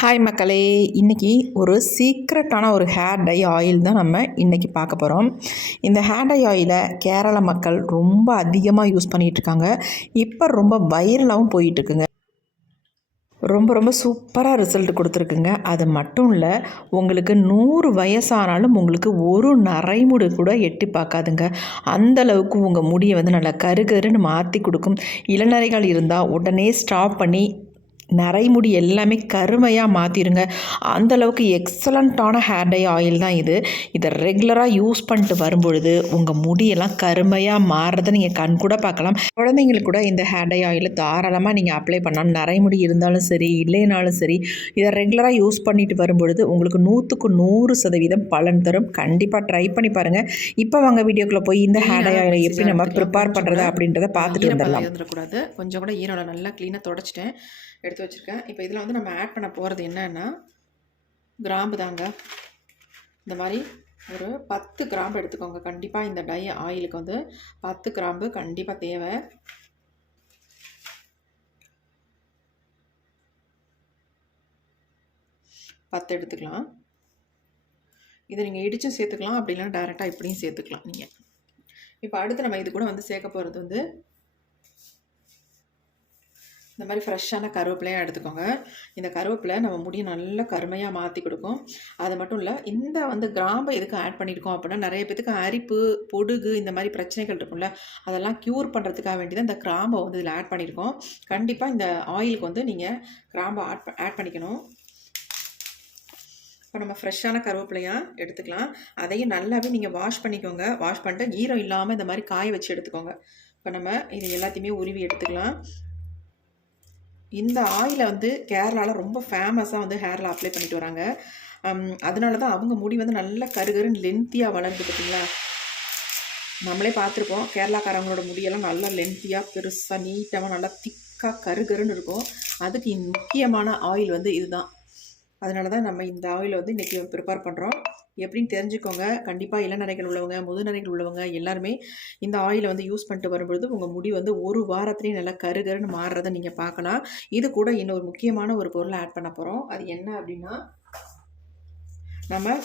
Hi மக்களே, இன்றைக்கி ஒரு சீக்ரெட்டான ஒரு ஹேர் டை ஆயில் தான் நம்ம இன்றைக்கி பார்க்க போகிறோம். இந்த ஹேர் டை ஆயிலை கேரளா மக்கள் ரொம்ப அதிகமாக யூஸ் பண்ணிகிட்ருக்காங்க. இப்போ ரொம்ப வைரலாகவும் போயிட்டுருக்குங்க. ரொம்ப ரொம்ப சூப்பராக ரிசல்ட் கொடுத்துருக்குங்க. அது மட்டும் இல்லை, உங்களுக்கு 100 வயசானாலும் உங்களுக்கு ஒரு நரைமுடி கூட எட்டி பார்க்காதுங்க. அந்தளவுக்கு உங்கள் முடியை வந்து நல்லா கருகருன்னு மாற்றி கொடுக்கும். இளநரைகள் இருந்தால் உடனே ஸ்டாப் பண்ணி நரைமுடி எல்லாமே கருமையாக மாற்றிடுங்க. அந்தளவுக்கு எக்ஸலண்ட்டான ஹேர் டை ஆயில் தான் இது. இதை ரெகுலராக யூஸ் பண்ணிட்டு வரும்பொழுது உங்கள் முடியெல்லாம் கருமையாக மாறுறதை நீங்கள் கண் கூட பார்க்கலாம். குழந்தைங்களுக்கு கூட இந்த ஹேர் டை ஆயிலை தாராளமாக நீங்கள் அப்ளை பண்ணலாம். நரைமுடி இருந்தாலும் சரி, இல்லைனாலும் சரி, இதை ரெகுலராக யூஸ் பண்ணிட்டு வரும்பொழுது உங்களுக்கு 100க்கு 100% பலன் தரும். கண்டிப்பாக ட்ரை பண்ணி பாருங்கள். இப்போ வாங்க வீடியோக்குள்ளே போய் இந்த ஹேர் டை ஆயிலை எப்படி நம்ம ப்ரிப்பேர் பண்ணுறது அப்படின்றத பார்த்துட்டு வந்துடலாம். இருந்துடக்கூடாது. கொஞ்சம் கூட ஈரோட நல்லா க்ளீனாக தொடச்சிட்டேன், எடுத்து வச்சுருக்கேன். இப்போ இதில் வந்து நம்ம ஆட் பண்ண போகிறது என்னன்னா கிராம்பு தாங்க. இந்த மாதிரி ஒரு 10 கிராம்பு எடுத்துக்கோங்க. கண்டிப்பாக இந்த டை ஆயிலுக்கு வந்து 10 கிராம்பு கண்டிப்பாக தேவை. எடுத்துக்கலாம். இதை நீங்கள் இடிச்சும் சேர்த்துக்கலாம், அப்படி இல்லைன்னா டைரெக்டாக இப்படியும் சேர்த்துக்கலாம் நீங்கள். இப்போ அடுத்து நம்ம இது கூட வந்து சேர்க்க போகிறது வந்து இந்த மாதிரி ஃப்ரெஷ்ஷான கருவேப்பிலையாக எடுத்துக்கோங்க. இந்த கருவேப்பிலை நம்ம முடியை நல்லா கருமையாக மாற்றி கொடுக்கும். அது மட்டும் இல்லை, இந்த வந்து கிராம்பை எதுக்கு ஆட் பண்ணியிருக்கோம் அப்படின்னா, நிறைய பேத்துக்கு அரிப்பு, பொடுகு இந்த மாதிரி பிரச்சனைகள் இருக்கும்ல, அதெல்லாம் க்யூர் பண்ணுறதுக்காக வேண்டி தான் இந்த கிராம்பை வந்து இதில் ஆட் பண்ணியிருக்கோம். கண்டிப்பாக இந்த ஆயிலுக்கு வந்து நீங்கள் கிராம்பை ஆட் பண்ணிக்கணும். இப்போ நம்ம ஃப்ரெஷ்ஷான கருவேப்பிலையாக எடுத்துக்கலாம். அதையும் நல்லாவே நீங்கள் வாஷ் பண்ணிக்கோங்க. வாஷ் பண்ணிட்டு ஈரம் இல்லாமல் இந்த மாதிரி காய வச்சு எடுத்துக்கோங்க. இப்போ நம்ம இது எல்லாத்தையுமே உருவி எடுத்துக்கலாம். இந்த ஆயிலை வந்து கேரளாவில் ரொம்ப ஃபேமஸாக வந்து ஹேரில் அப்ளை பண்ணிட்டு வராங்க. அதனால தான் அவங்க முடி வந்து நல்லா கருகருன்னு லென்த்தியாக வளருது. பார்த்தீங்களா, நம்மளே பார்த்துருப்போம், கேரளாக்காரங்களோட முடியெல்லாம் நல்லா லென்த்தியாக பெருசாக நீட்டாக நல்லா திக்காக கருகருன்னு இருக்கும். அதுக்கு முக்கியமான ஆயில் வந்து இதுதான். அதனால தான் நம்ம இந்த ஆயிலை வந்து இன்றைக்கி ப்ரிப்பேர் பண்ணுறோம். எப்படின்னு தெரிஞ்சுக்கோங்க. கண்டிப்பாக இளநரைகள் உள்ளவங்க, முதுநரைகள் உள்ளவங்க எல்லாருமே இந்த ஆயிலை வந்து யூஸ் பண்ணிட்டு வரும்பொழுது உங்கள் முடி வந்து ஒரு வாரத்துலேயும் நல்லா கருகருன்னு மாறுறதை நீங்கள் பார்க்கலாம். இது கூட இன்னொரு முக்கியமான ஒரு பொருளை ஆட் பண்ண போகிறோம். அது என்ன அப்படின்னா, நம்ம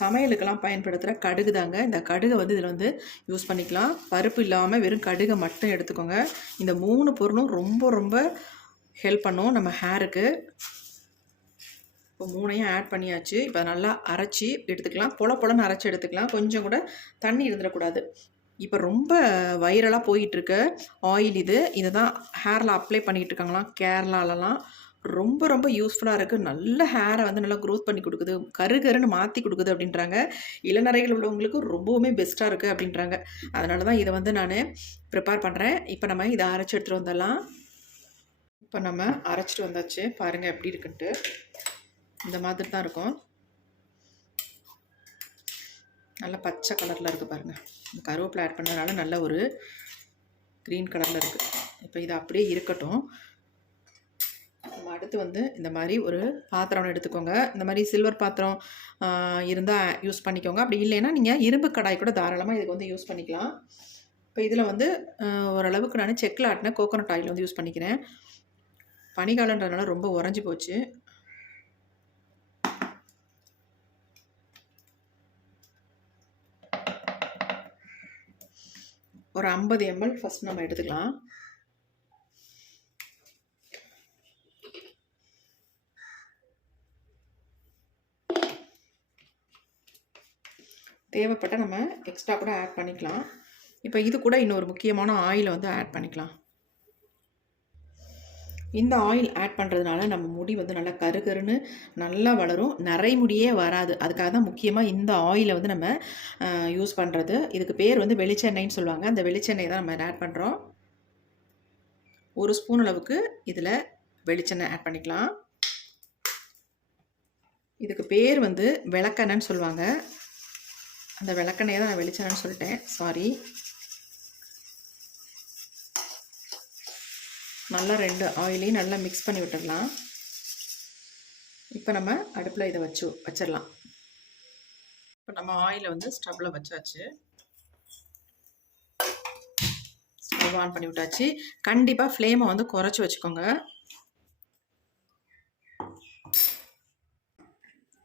சமையலுக்கெல்லாம் பயன்படுத்துகிற கடுகு தாங்க. இந்த கடுகை வந்து இதில் வந்து யூஸ் பண்ணிக்கலாம். பருப்பு இல்லாமல் வெறும் கடுகை மட்டும் எடுத்துக்கோங்க. இந்த 3 பொருளும் ரொம்ப ரொம்ப ஹெல்ப் பண்ணும் நம்ம ஹேருக்கு. இப்போ 3ஐயும் ஆட் பண்ணியாச்சு. இப்போ நல்லா அரைச்சி எடுத்துக்கலாம். பொலன்னு அரைச்சி எடுத்துக்கலாம். கொஞ்சம் கூட தண்ணி இருந்துடக்கூடாது. இப்போ ரொம்ப வைரலாக போயிட்டுருக்க ஆயில் இது. இதை தான் ஹேரில் அப்ளை பண்ணிகிட்டு இருக்காங்களாம் கேரளாலலாம். ரொம்ப ரொம்ப யூஸ்ஃபுல்லாக இருக்குது. நல்ல ஹேரை வந்து நல்லா க்ரோத் பண்ணி கொடுக்குது, கருகருன்னு மாற்றி கொடுக்குது அப்படின்றாங்க. இளநரைகள் உள்ளவங்களுக்கு ரொம்பவுமே பெஸ்ட்டாக இருக்குது அப்படின்றாங்க. அதனால தான் இதை வந்து நான் ப்ரிப்பேர் பண்ணுறேன். இப்போ நம்ம இதை அரைச்சி எடுத்துகிட்டு வந்துடலாம். இப்போ நம்ம அரைச்சிட்டு வந்தாச்சு. பாருங்கள் எப்படி இருக்குன்ட்டு. இந்த மாதிரி தான் இருக்கும். நல்லா பச்சை கலரில் இருக்குது பாருங்கள். இந்த கருவேப்பிலை ஆட் பண்ணதுனால நல்ல ஒரு க்ரீன் கலரில் இருக்குது. இப்போ இது அப்படியே இருக்கட்டும். நம்ம அடுத்து வந்து இந்த மாதிரி ஒரு பாத்திரம் எடுத்துக்கோங்க. இந்த மாதிரி சில்வர் பாத்திரம் இருந்தால் யூஸ் பண்ணிக்கோங்க. அப்படி இல்லைன்னா நீங்கள் இரும்பு கடாய் கூட தாராளமாக இதுக்கு வந்து யூஸ் பண்ணிக்கலாம். இப்போ இதில் வந்து ஓரளவுக்கு நான் செக்கில் ஆட்டின கோகோனட் ஆயில் வந்து யூஸ் பண்ணிக்கிறேன். பனிக்காலன்றதுனால ரொம்ப உறைஞ்சி போச்சு. ஒரு 50 ml ஃபஸ்ட் நம்ம எடுத்துக்கலாம். தேவைப்பட்ட நம்ம எக்ஸ்ட்ரா கூட ஆட் பண்ணிக்கலாம். இப்போ இது கூட இன்னொரு முக்கியமான ஆயிலை வந்து ஆட் பண்ணிக்கலாம். இந்த ஆயில் ஆட் பண்ணுறதுனால நம்ம முடி வந்து நல்லா கருகருன்னு நல்லா வளரும், நரைமுடியே வராது. அதுக்காக தான் முக்கியமாக இந்த ஆயிலை வந்து நம்ம யூஸ் பண்ணுறது. இதுக்கு பேர் வந்து வெளிச்செண்ணெய்ன்னு சொல்லுவாங்க. அந்த வெளிச்செண்ணெய் தான் நம்ம ஆட் பண்ணுறோம். 1 ஸ்பூன் அளவுக்கு இதில் வெளிச்செண்ணெய் ஆட் பண்ணிக்கலாம். இதுக்கு பேர் வந்து விளக்கெண்ணெய்ன்னு சொல்லுவாங்க. அந்த விளக்கெண்ணெயை தான் நான் வெளிச்செண்ணெய்ன்னு சொல்லிட்டேன், சாரி. நல்லா 2 ஆயிலையும் நல்லா மிக்ஸ் பண்ணி விட்டுடலாம். இப்போ நம்ம அடுப்பில் இதை வச்சிடலாம். இப்போ நம்ம ஆயிலை வந்து ஸ்டவ்வில் வச்சாச்சு. ஸ்டவ் ஆன் பண்ணி விட்டாச்சு. கண்டிப்பாக ஃப்ளேமை வந்து குறைச்சி வச்சுக்கோங்க.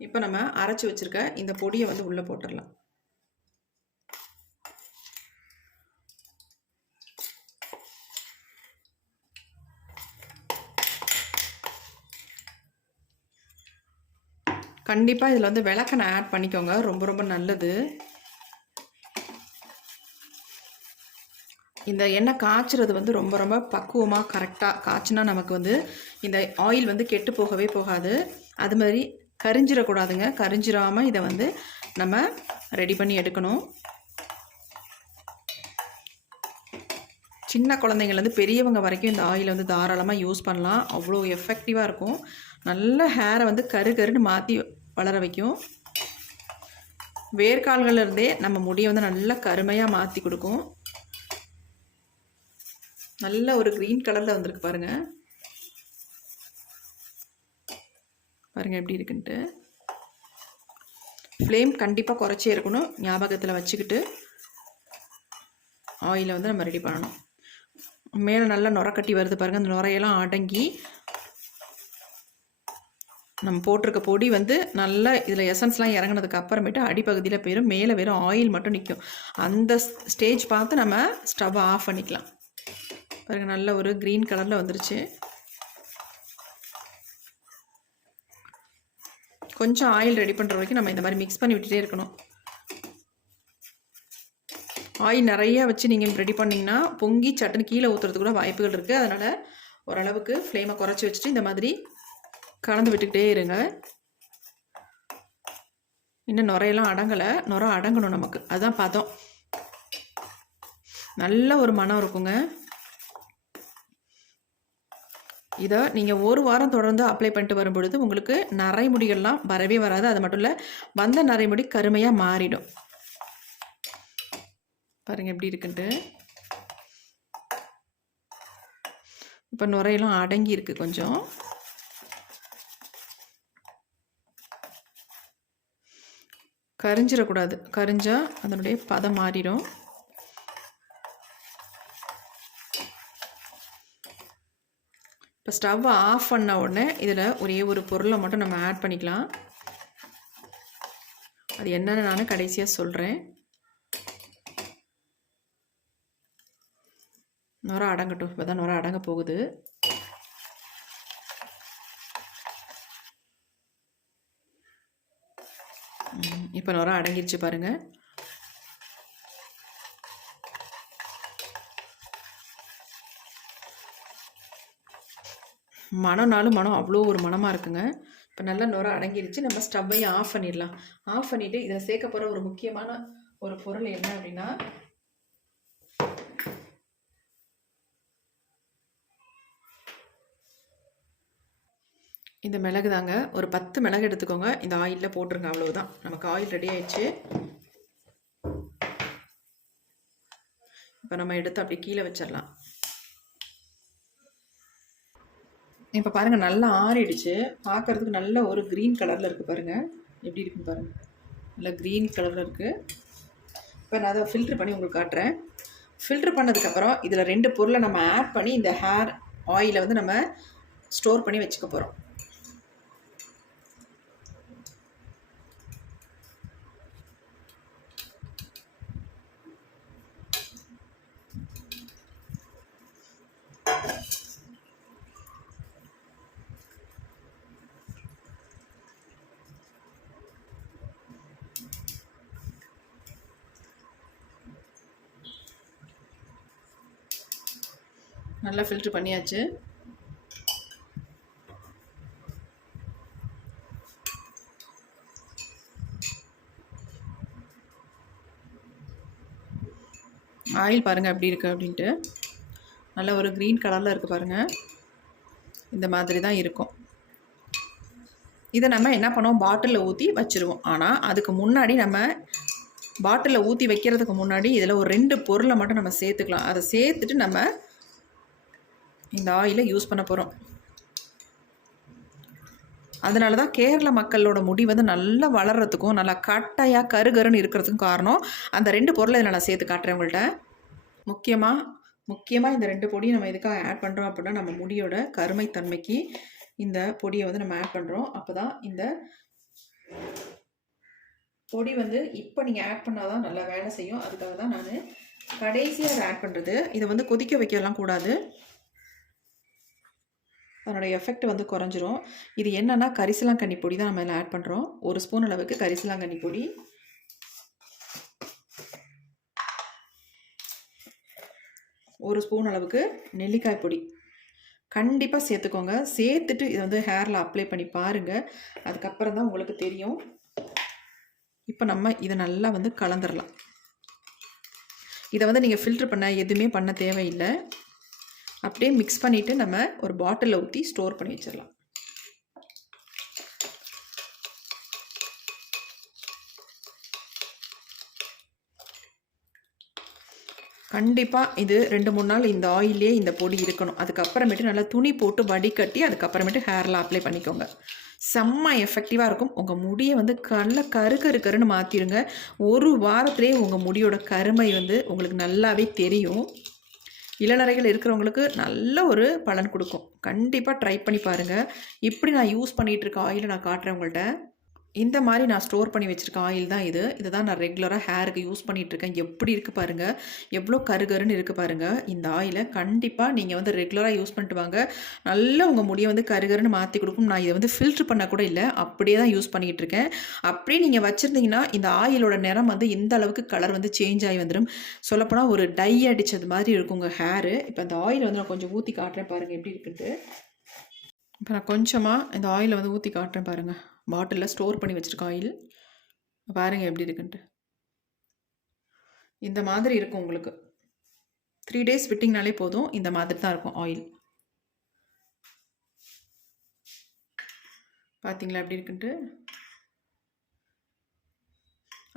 இப்போ நம்ம அரைச்சி வச்சுருக்க இந்த பொடியை வந்து உள்ளே போட்டுடலாம். கண்டிப்பாக இதில் வந்து விளக்கெண்ணெய் ஆட் பண்ணிக்கோங்க, ரொம்ப ரொம்ப நல்லது. இந்த எண்ணெய் காய்ச்சறது வந்து ரொம்ப ரொம்ப பக்குவமாக கரெக்டாக காய்ச்சினா நமக்கு வந்து இந்த ஆயில் வந்து கெட்டு போகவே போகாது. அது மாதிரி கரிஞ்சிடக்கூடாதுங்க. கரிஞ்சிடாமல் இதை வந்து நம்ம ரெடி பண்ணி எடுக்கணும். சின்ன குழந்தைங்கள்லேருந்து பெரியவங்க வரைக்கும் இந்த ஆயிலை வந்து தாராளமாக யூஸ் பண்ணலாம். அவ்வளோ எஃபெக்டிவாக இருக்கும். நல்ல ஹேரை வந்து கருன்னு மாற்றி வளர வைக்கும். வேர்க்கால்கள்லேருந்தே நம்ம முடியை வந்து நல்லா கருமையாக மாற்றி கொடுக்கும். நல்ல ஒரு க்ரீன் கலரில் வந்திருக்கு பாருங்கள். பாருங்கள் எப்படி இருக்குன்ட்டு. ஃப்ளேம் கண்டிப்பாக குறைச்சே இருக்கணும், ஞாபகத்தில் வச்சுக்கிட்டு ஆயிலை வந்து நம்ம ரெடி பண்ணணும். மேலே நல்லா நுரை கட்டி வருது பாருங்கள். அந்த நுரையெல்லாம் அடங்கி நம்ம போட்டிருக்க பொடி வந்து நல்லா இதில் எசன்ஸ்லாம் இறங்கினதுக்கு அப்புறமேட்டு அடிப்பகுதியில் போயிடும், மேலே வெறும் ஆயில் மட்டும் நிற்கும். அந்த ஸ்டேஜ் பார்த்து நம்ம ஸ்டவ்வை ஆஃப் பண்ணிக்கலாம். பாருங்கள் நல்ல ஒரு க்ரீன் கலரில் வந்துருச்சு. கொஞ்சம் ஆயில் ரெடி பண்ணுற வரைக்கும் நம்ம இந்த மாதிரி மிக்ஸ் பண்ணி விட்டுட்டே இருக்கணும். ஆயில் நிறையா வச்சு நீங்கள் ரெடி பண்ணிங்கன்னா பொங்கி சட்டுன்னு கீழே ஊற்றுறதுக்கு கூட வாய்ப்புகள் இருக்குது. அதனால் ஓரளவுக்கு ஃப்ளேமை குறைச்சி வச்சுட்டு இந்த மாதிரி கலந்து விட்டுக்கிட்டே இருங்க. இன்னும் நுரையெல்லாம் அடங்கலை, நுரை அடங்கணும் நமக்கு, அதுதான் பதம். நல்ல ஒரு மனம் இருக்குங்க. இதை நீங்கள் ஒரு வாரம் தொடர்ந்து அப்ளை பண்ணிட்டு வரும்பொழுது உங்களுக்கு நரைமுடிகள்லாம் வரவே வராது. அது மட்டும் இல்லை, வந்த நரைமுடி கருமையாக மாறிடும். பாருங்கள் எப்படி இருக்குன்ட்டு. இப்போ நுரையெல்லாம் அடங்கி இருக்கு. கொஞ்சம் கரிஞ்சிடக்கூடாது, கரிஞ்சால் அதனுடைய பதம் மாறிடும். இப்போ ஸ்டவ்வை ஆஃப் பண்ண உடனே இதில் ஒரே ஒரு பொருளை மட்டும் நம்ம ஆட் பண்ணிக்கலாம். அது என்னென்னு நான் கடைசியாக சொல்கிறேன். நுரை அடங்கட்டும். இப்போ தான் நுரை அடங்க போகுது. இப்போ நுரை அடங்கிருச்சு பாருங்கள். மனம்னாலும் மனம் அவ்வளோ ஒரு மனமாக இருக்குங்க. இப்போ நல்லா நுரை அடங்கிருச்சு. நம்ம ஸ்டவ்வையும் ஆஃப் பண்ணிடலாம். ஆஃப் பண்ணிவிட்டு இதில் சேர்க்க போகிற ஒரு முக்கியமான ஒரு பொருள் என்ன அப்படின்னா, இந்த மிளகு தாங்க. ஒரு 10 மிளகு எடுத்துக்கோங்க, இந்த ஆயிலில் போட்டுருங்க. அவ்வளோதான், நமக்கு ஆயில் ரெடி ஆயிடுச்சு. இப்போ நம்ம எடுத்து அப்படியே கீழே வச்சிடலாம். இப்போ பாருங்கள் நல்லா ஆறிடுச்சு. பார்க்குறதுக்கு நல்ல ஒரு க்ரீன் கலரில் இருக்குது பாருங்கள். எப்படி இருக்குன்னு பாருங்கள், நல்லா க்ரீன் கலரில் இருக்குது. இப்போ நான் அதை ஃபில்ட்ரு பண்ணி உங்களுக்கு காட்டுறேன். ஃபில்ட்ரு பண்ணதுக்கப்புறம் இதில் 2 பொருளை நம்ம ஆட் பண்ணி இந்த ஹேர் ஆயிலை வந்து நம்ம ஸ்டோர் பண்ணி வச்சுக்க போகிறோம். நல்லா ஃபில்ட்ரு பண்ணியாச்சு. ஆயில் பாருங்கள் எப்படி இருக்குது அப்படின்ட்டு. நல்ல ஒரு க்ரீன் கலரில் இருக்குது பாருங்கள். இந்த மாதிரி தான் இருக்கும். இதை நம்ம என்ன பண்ணுவோம், பாட்டிலில் ஊற்றி வச்சுருவோம். ஆனால் அதுக்கு முன்னாடி நம்ம பாட்டிலில் ஊற்றி வைக்கிறதுக்கு முன்னாடி இதில் ஒரு 2 பொருளை மட்டும் நம்ம சேர்த்துக்கலாம். அதை சேர்த்துட்டு நம்ம இந்த ஆயிலை யூஸ் பண்ண போகிறோம். அதனால தான் கேரள மக்களோட முடி வந்து நல்லா வளர்கிறதுக்கும் நல்லா கட்டையாக கருகருன்னு இருக்கிறதுக்கும் காரணம் அந்த 2 பொருளை நான் சேர்த்து காட்டுறேன் உங்கள்கிட்ட. முக்கியமாக இந்த 2 பொடியை நம்ம எதுக்காக ஆட் பண்ணுறோம் அப்படின்னா, நம்ம முடியோட கருமைத்தன்மைக்கு இந்த பொடியை வந்து நம்ம ஆட் பண்ணுறோம். அப்போ தான் இந்த பொடி வந்து இப்போ நீங்கள் ஆட் பண்ணால் தான் நல்லா வேலை செய்யும். அதுக்காக தான் நான் கடைசியாக அதை ஆட் பண்ணுறது. இதை வந்து கொதிக்க வைக்கலாம் கூடாது, அதனுடைய எஃபெக்ட் வந்து குறைஞ்சிரும். இது என்னென்னா கரிசலாங்கண்ணி பொடி தான் நம்ம இதில் ஆட் பண்ணுறோம். 1 ஸ்பூன் அளவுக்கு கரிசலாங்கண்ணி பொடி, 1 ஸ்பூன் அளவுக்கு நெல்லிக்காய் பொடி கண்டிப்பாக சேர்த்துக்கோங்க. சேர்த்துட்டு இதை வந்து ஹேரில் அப்ளை பண்ணி பாருங்கள். அதுக்கப்புறம் தான் உங்களுக்கு தெரியும். இப்போ நம்ம இதை நல்லா வந்து கலந்துடலாம். இதை வந்து நீங்கள் ஃபில்டர் பண்ண எதுவுமே பண்ண தேவையில்லை. அப்படியே மிக்ஸ் பண்ணிவிட்டு நம்ம ஒரு பாட்டிலில் ஊற்றி ஸ்டோர் பண்ணி வச்சிடலாம். கண்டிப்பாக இது 2-3 நாள் இந்த ஆயிலே இந்த பொடி இருக்கணும். அதுக்கப்புறமேட்டு நல்லா துணி போட்டு வடிகட்டி அதுக்கப்புறமேட்டு ஹேரில் அப்ளை பண்ணிக்கோங்க. செம்ம எஃபெக்டிவாக இருக்கும். உங்கள் முடியை வந்து கருன்னு மாற்றிடுங்க. ஒரு வாரத்திலே உங்கள் முடியோட கருமை வந்து உங்களுக்கு நல்லாவே தெரியும். இளநரைகள் இருக்கிறவங்களுக்கு நல்ல ஒரு பலன் கொடுக்கும். கண்டிப்பாக ட்ரை பண்ணி பாருங்கள். இப்படி நான் யூஸ் பண்ணிகிட்ருக்க ஆயிலை நான் காட்டுறேன் உங்கள்கிட்ட. இந்த மாதிரி நான் ஸ்டோர் பண்ணி வச்சுருக்க ஆயில் தான் இது. இதை தான் நான் ரெகுலராக ஹேருக்கு யூஸ் பண்ணிகிட்ருக்கேன். எப்படி இருக்குது பாருங்கள், எவ்வளோ கருகருன்னு இருக்குது பாருங்கள். இந்த ஆயிலை கண்டிப்பாக நீங்கள் வந்து ரெகுலராக யூஸ் பண்ணிட்டு வாங்க. நல்லா உங்கள் முடியை வந்து கருகருன்னு மாற்றி கொடுக்கும். நான் இதை வந்து ஃபில்ட்ரு பண்ண கூட இல்லை, அப்படியே தான் யூஸ் பண்ணிகிட்ருக்கேன். அப்படியே நீங்கள் வச்சுருந்தீங்கன்னா இந்த ஆயிலோட நிறம் வந்து இந்த அளவுக்கு கலர் வந்து சேஞ்ச் ஆகி வந்துடும். சொல்லப்போனால் ஒரு டை அடித்தது மாதிரி இருக்கும் உங்கள் ஹேரு. இப்போ அந்த ஆயில் வந்து நான் கொஞ்சம் ஊற்றி காட்டுறேன் பாருங்கள் எப்படி இருக்குன்ட்டு. இப்போ நான் கொஞ்சமாக இந்த ஆயிலை வந்து ஊற்றி காட்டுறேன் பாருங்கள். பாட்டிலில் ஸ்டோர் பண்ணி வச்சுருக்க ஆயில் பாருங்கள் எப்படி இருக்குன்ட்டு. இந்த மாதிரி இருக்கும் உங்களுக்கு. 3 days விட்டிங்கனாலே போதும், இந்த மாதிரி தான் இருக்கும் ஆயில். பார்த்தீங்களா எப்படி இருக்குன்ட்டு.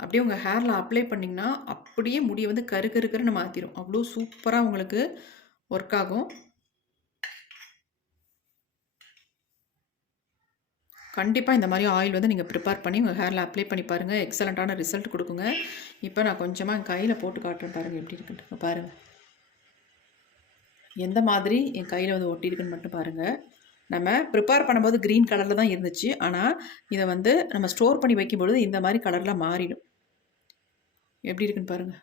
அப்படியே உங்கள் ஹேரில் அப்ளை பண்ணிங்கன்னா அப்படியே முடியை வந்து கருன்னு மாற்றிடும். அவ்வளோ சூப்பராக உங்களுக்கு ஒர்க் ஆகும். கண்டிப்பாக இந்த மாதிரி ஆயில் வந்து நீங்கள் ப்ரிப்பேர் பண்ணி உங்கள் ஹேரில் அப்ளை பண்ணி பாருங்கள். எக்ஸலண்ட்டான ரிசல்ட் கொடுக்குங்க. இப்போ நான் கொஞ்சமாக என் கையில் போட்டு காட்டுறேன் பாருங்கள் எப்படி இருக்குன்ட்டு. பாருங்கள் எந்த மாதிரி என் கையில் வந்து ஒட்டியிருக்குன்னு மட்டும் பாருங்கள். நம்ம ப்ரிப்பேர் பண்ணும்போது க்ரீன் கலரில் தான் இருந்துச்சு, ஆனால் இதை வந்து நம்ம ஸ்டோர் பண்ணி வைக்கும்பொழுது இந்த மாதிரி கலரில் மாறிடும். எப்படி இருக்குன்னு பாருங்கள்.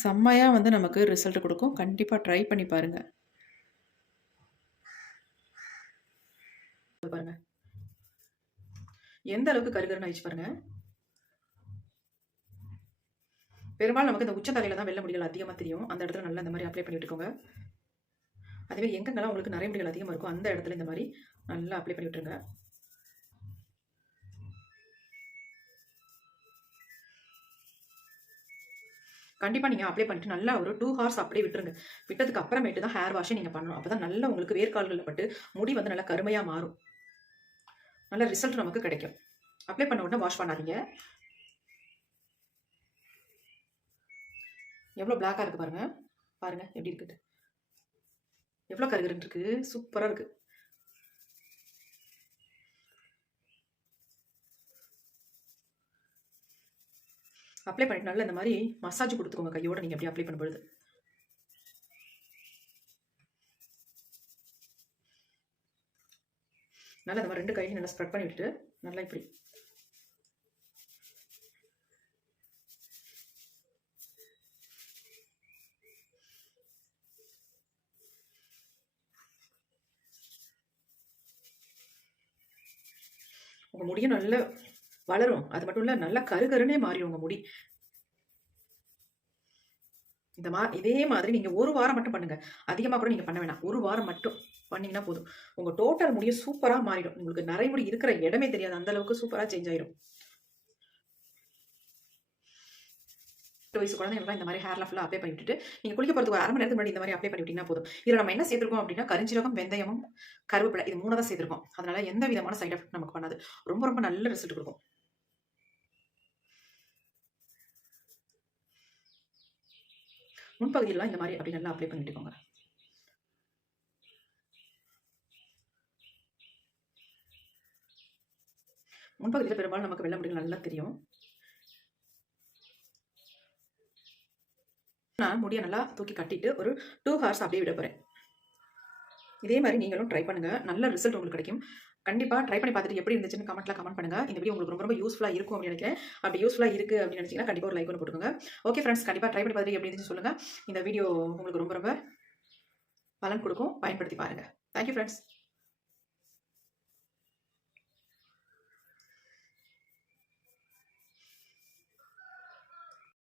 செம்மையாக வந்து நமக்கு ரிசல்ட் கொடுக்கும். கண்டிப்பாக ட்ரை பண்ணி பாருங்கள். பாருங்கள் எந்த அளவுக்கு கருகருன்னு ஆயிடுச்சு பாருங்க. பெரும்பாலும் நமக்கு இந்த உச்சத்தலையில தான் வெள்ளை முடிகள் அதிகமாக தெரியும். அந்த இடத்துல நல்லா இந்த மாதிரி அப்ளை பண்ணி விட்டுக்கோங்க. அதுவே எங்கெங்கெல்லாம் உங்களுக்கு நிறைய முடிகள் அதிகமாக இருக்கும் அந்த இடத்துல இந்த மாதிரி நல்லா அப்ளை பண்ணி விட்டுருங்க. கண்டிப்பாக நீங்கள் அப்ளை பண்ணிட்டு நல்லா ஒரு 2 hours அப்படியே விட்டுருங்க. விட்டதுக்கு அப்புறமேட்டு தான் ஹேர் வாஷே நீங்கள் பண்ணணும். அப்போ தான் நல்லா உங்களுக்கு வேர்க்கால்களில் பட்டு முடி வந்து நல்லா கருமையாக மாறும். நல்ல ரிசல்ட் நமக்கு கிடைக்கும். அப்ளை பண்ண உடனே வாஷ் பண்ணாதீங்க. எவ்வளோ பிளாக்காக இருக்குது பாருங்கள். பாருங்கள் எப்படி இருக்குது, எவ்வளோ கருகருன்னு இருக்குது. சூப்பராக இருக்குது. அப்ளை பண்ணிட்டு நல்லா இந்த மாதிரி மசாஜ் கொடுத்துக்கோங்க கையோட. நீங்கள் எப்படி அப்ளை பண்ணும்பொழுது நல்லா இந்த மாதிரி 2 கையிலையும் நல்லா ஸ்ப்ரெட் பண்ணி விட்டுட்டு நல்லா இப்படி உங்கள் முடியும் நல்லா வளரும். அது மட்டும் இல்லை நல்லா கருகருன்னே மாறிடும் உங்கள் முடி. இதே மாதிரி நீங்கள் 1 வாரம் மட்டும் பண்ணுங்க. அதிகமாக கூட நீங்கள் பண்ண வேணாம். 1 வாரம் மட்டும் பண்ணிங்கன்னா போதும். உங்கள் டோட்டல் முடியும் சூப்பராக மாறிடும். உங்களுக்கு நிறைய முடி இருக்கிற இடமே தெரியாது, அந்த அளவுக்கு சூப்பராக சேஞ்ச் ஆயிடும். 8 வயசு குழந்தைங்கலாம் இந்த மாதிரி ஹேர்ல ஃபுல்லாக அப்ளை பண்ணி விட்டுட்டு நீங்கள் குளிக்க போகிறதுக்கு ஒரு 1/2 மணி நேரத்துக்கு முன்னாடி இந்த மாதிரி அப்ளை பண்ணி விட்டீங்கன்னா போதும். இதில் நம்ம என்ன சேர்த்துருக்கோம் அப்படின்னா கரிஞ்சீரகம், வெந்தயமும், கருவேப்பிலை, இது 3 தான் சேர்த்துருக்கோம். அதனால எந்த விதமான சைட் எஃபெக்ட் நமக்கு பண்ணாது. ரொம்ப ரொம்ப நல்ல ரிசல்ட் கொடுக்கும். முன்பகுதியெல்லாம் இந்த மாதிரி அப்படி நல்லா அப்ளை பண்ணிட்டுக்கோங்க. முன்பகுதியில் பெரும்பாலும் நமக்கு வெள்ளை முடிகள் நல்லா தெரியும். நான் முடியை நல்லா தூக்கி கட்டிட்டு ஒரு 2 hours அப்படியே விட போகிறேன். இதே மாதிரி நீங்களும் ட்ரை பண்ணுங்கள். நல்ல ரிசல்ட் உங்களுக்கு கிடைக்கும். கண்டிப்பாக ட்ரை பண்ணி பார்த்துட்டு எப்படி இருந்துச்சுன்னு கமெண்ட் பண்ணுங்கள். இந்த வீடியோ உங்களுக்கு ரொம்ப ரொம்ப யூஸ்ஃபுல்லாக இருக்கும் அப்படின்னு நினைக்கிறேன். அப்படி யூஸ்ஃபுல்லாக இருக்குது அப்படின்னு நினச்சிங்கன்னா கண்டிப்பாக ஒரு லைக் ஒன்று போட்டுக்கோங்க. ஓகே ஃப்ரெண்ட்ஸ், கண்டிப்பாக ட்ரை பண்ணி பார்த்துட்டு எப்படி இருந்துச்சுன்னு சொல்லுங்கள். இந்த வீடியோ உங்களுக்கு ரொம்ப ரொம்ப பலன் கொடுக்கும். பயன்படுத்தி பாருங்கள். Thank you friends.